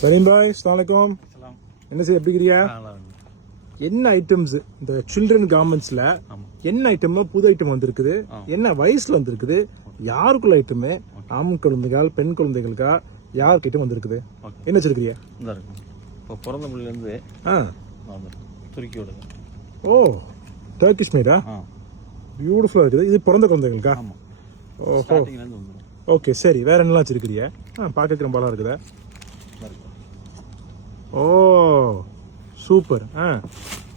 சலீம் பாய், அஸ்ஸலாமு அலைக்கும். என்ன செய்ய எப்படி இருக்கிறியா? என்ன ஐட்டம்ஸ் இந்த சில்ட்ரன் கார்மெண்ட்ஸ்ல என்ன ஐட்டம் புது ஐட்டம் வந்திருக்குது, என்ன வயசுல வந்திருக்குது, யாருக்குள்ள ஐட்டமே, ஆண் குழந்தைகள் பெண் குழந்தைகளுக்கா யாருக்கு ஐட்டம் வந்திருக்குது, என்ன வச்சிருக்கிறியா? இப்போ பிறந்த பிள்ளைல இருந்து துருக்கி விடுது. ஓ, டர்க்கிஷ் மேடா? பியூட்டிஃபுல்லா இருக்குது. இது பிறந்த குழந்தைகளுக்கா? ஓஹோ, ஓகே சரி. வேற என்னலாம் வச்சிருக்கிறியா? பார்க்க ரொம்ப நல்லா இருக்குதா? ஓ சூப்பர்.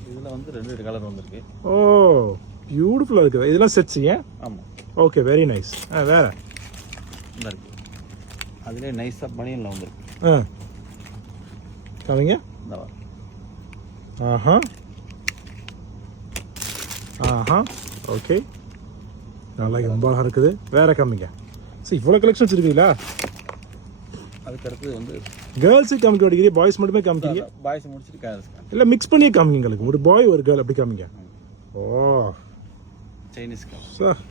இதுல வந்து ரெண்டு கலர் வந்திருக்கு. ஓ பியூட்டிஃபுல்லா இருக்குது. இதெல்லாம் செட்ஸ் ஏன்? ஆமா. Okay very nice. வேற இந்த இருக்கு. அதுல நைஸா பனியன்ல வந்திருக்கு. காமிங்க. இந்த வா. ஆஹா ஆஹா ஓகே, நல்லா ரொம்ப அழகா இருக்குது. வேற காமிங்க. சரி, இவ்வளவு கலெக்ஷன் வச்சிருக்கீங்களா? அதுக்கு அடுத்து வந்து கேர்ள்ஸுக்கு காமிக்க மாட்டேங்கிறீங்க, பாய்ஸ் மட்டுமே காமிக்கிறீங்க. பாய்ஸ் முடிச்சிட்டு கேர்ள்ஸ் இல்லை மிக்ஸ் பண்ணியே காமிங்க. எங்களுக்கு ஒரு பாய் ஒரு கேர்ள் அப்படி காமிங்க. ஓ சைனீஸ் சார்,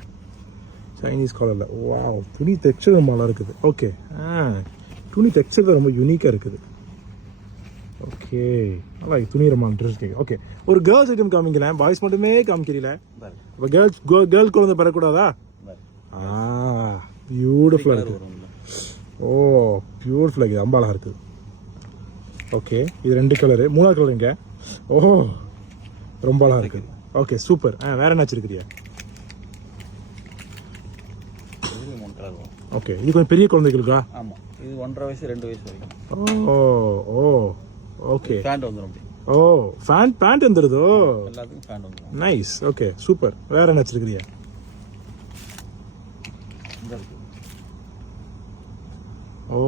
சைனீஸ் காலர்ல வாவ், துணி டெக்ஸ்சர் ரொம்ப நல்லா இருக்குது. ஓகே, துணி டெக்ஸ்சர் தான் ரொம்ப யூனிக்காக இருக்குது. ஓகே, நல்லா துணி ரொம்ப இன்ட்ரெஸ்டிங். ஓகே, ஒரு கேர்ள்ஸ் ஐட்டம் காமிங்களேன், பாய்ஸ் மட்டுமே காமிக்கிறீங்களா? இப்போ கேர்ள் குழந்தை பெறக்கூடாதா? பியூட்டிஃபுல்லாக இருக்குது. ஓ பியூட்டிஃபுல்லாக இருக்குது, ரொம்ப அழகாக இருக்குது. ஓகே, இது ரெண்டு கலரு. மூணாவது கலர் எங்க? ஓ ரொம்ப அழகாக இருக்குது. Okay super. வேற என்ன வச்சிருக்கிறியா? ஓகே, இது கொஞ்சம் பெரிய குழந்தைகளுக்கா? ஆமா, இது 1.5 வயசு 2 வயசு வரைக்கும். ஓ ஓ ஓகே. பேண்ட் வந்துரும். ஓ பேண்ட் வந்துருதோ? எல்லாத்துக்கும் பேண்ட் வந்துரும். நைஸ். Okay super. வேற என்ன வச்சிருக்கிறியா? Oh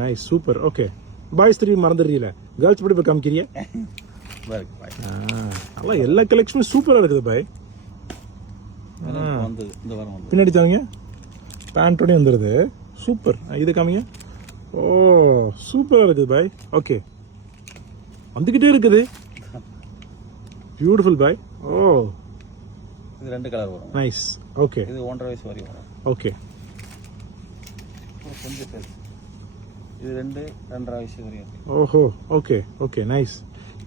nice super. Okay, boys 3 மறந்துடுறீல, கேர்ள்ஸ் மட்டும் இப்போ காமிக்கிறியா? நல்லா எல்லா கலெக்ஷனும் சூப்பராக இருக்குது பாய். பின்னாடி தாங்க பேண்டோடய வந்துடுது. சூப்பர். இது காமிங்க. ஓ சூப்பராக இருக்குது பாய். ஓகே, வந்துக்கிட்டே இருக்குது. பியூட்டிஃபுல் பாய். ஓ இது ரெண்டு கலர் வரும். நைஸ். ஓகே, இது 1.5 வயசு வரைக்கும் வரும். ஓகே, கொஞ்சம் பெருசு. இது 2.5 வயசு வரைக்கும். ஓஹோ ஓகே ஓகே நைஸ்.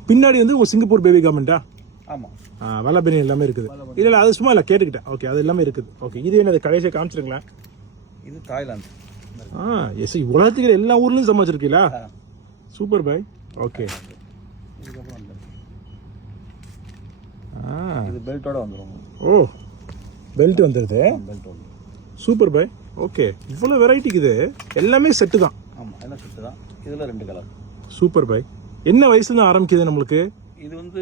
பின்னாடி வந்து உங்க சிங்கப்பூர் பேபி கார்மெண்டா? ஆமா, வல்லபெனி எல்லாமே இருக்குது. இல்ல அது சும்மா இல்ல கேட்டுக்கிட்டேன். ஓகே, அது எல்லாமே இருக்குது. ஓகே, இது என்னது கடைசியா காமிச்சிருங்களா? இது தாய்லாந்து. எஸ், உலகத்துக்கு எல்லா ஊர்லயும் சமைச்சிருக்கீங்களா? சூப்பர் பாய். ஓகே, இது பெல்ட்டோட வந்துரும். ஓ பெல்ட் வந்துருது. பெல்ட் வந்து சூப்பர் பாய். ஓகே, இவ்வளவு வெரைட்டி இருக்குது. எல்லாமே செட்டு தான். ஆமா, எல்லாம் செட்டு தான். இதுல ரெண்டு கலர். சூப்பர் பாய். என்ன வயசுல இருந்து ஆரம்பிக்குது நம்மளுக்கு? இது வந்து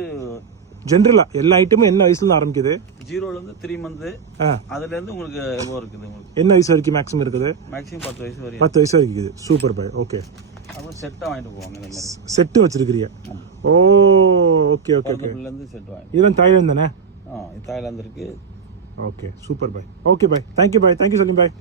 ஜென்ரலா எல்லா ஐட்டமும் என்ன வயசுல இருந்து ஆரம்பிக்குது? 0ல இருந்து 3 மந்த். அதுல இருந்து உங்களுக்கு எவ்வளவு இருக்குது? உங்களுக்கு என்ன வயசு வரைக்கும் மேக்ஸிமம் இருக்குது? மேக்ஸிமம் 10 வயசு வரைக்கும். 10 வயசு வரைக்கும் இருக்குது. சூப்பர் பாய். ஓகே, அப்புறம் செட்டா வாங்கிட்டு போவாங்க. இந்த மாதிரி செட்டு வச்சிருக்கீங்க? Oh okay okay okay. இருந்து செட் வாங்கி. இதெல்லாம் தாய்லாந்து தானே? இது தாய்லாந்து இருக்கு. ஓகே சூப்பர் பாய். ஓகே பாய், தேங்க்யூ பாய், தேங்க்யூ சலீம் பாய்.